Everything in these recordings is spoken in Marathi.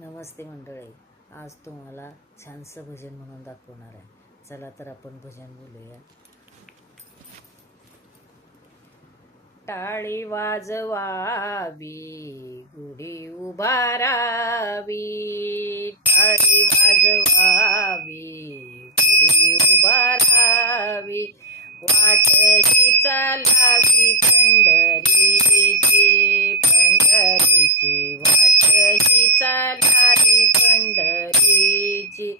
नमस्ते मंडळी. आज तुम्हाला छानसं भजन म्हणून दाखवणार आहे. चला तर आपण भजन बोलूया. टाळी वाजवावी, गुढी उभारावी. टाळी वाजवावी, गुढी उभारावी. वाट ही चालावी पंढरीची, पंढरीची वाट ही चालावी पंढरीची,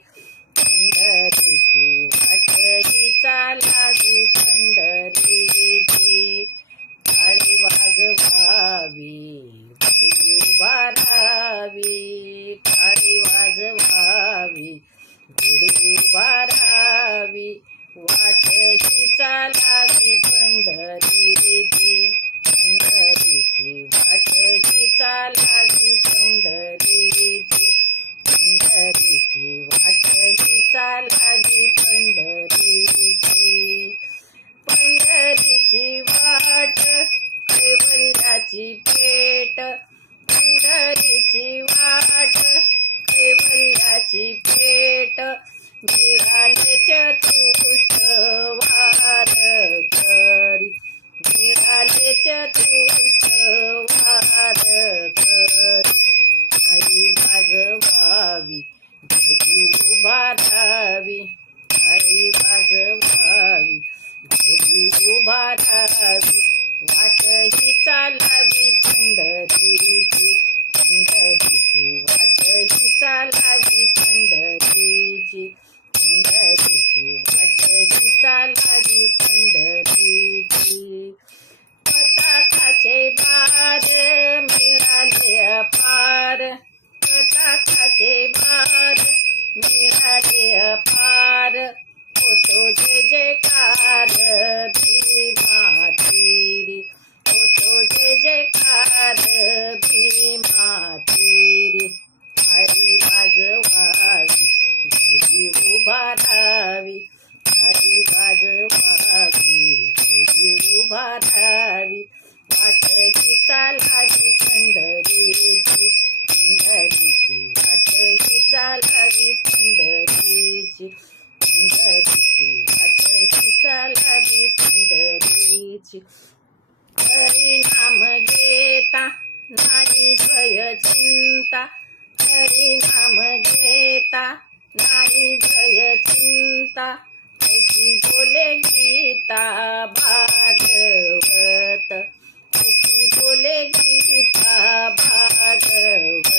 पंढरीची वाट ही चालावी पंढरीची. टाळी वाजवावी, गुढी उभारावी. टाळी वाजवावी, गुढी उभारावी. वाट ही चालावी पंढरीची, पंढरीची वाट ही चालावी पंढरीची, पंढरीची वाट ही चालावी पंढरीची. पंढरीची वाट कैवल्याची पेट, पंढरीची वाट कैवल्याची पेट. मिळाले चतुष्ट वारकरी, मिळाले चतुष्ट वारकरी. टाळी वाजवावी, गुढी उभारावी. टाळी वाजवावी, गुढी उभारावी. वाट ही चालावी पंढरीची, पंढरीची वाट ही चालावी पंढरीची, पंढरीची वाट ही चालावी पंढरीची. पताकाचे भार मिळाले अपार, पताकाचे भार मिळाले अपार. होतो जय जयकार भीमा तीरी, होतो जय जयकार भीमा तीरी. टाळी वाजवावी, गुढी उभारावी. टाळी वाजवावी, गुढी उभारावी. वाट ही चालावी पंढरीची, पंढरीची वाट ही चालावी पंढरीची, पंढरीची वाट ही चालावी पंढरीची. हरी नाम घेता नाही भय चिंता, हरी नाम घेता नाही भय चिंता. ऐसी बोले गीता भागवत, ऐसी बोले गीता भागवत.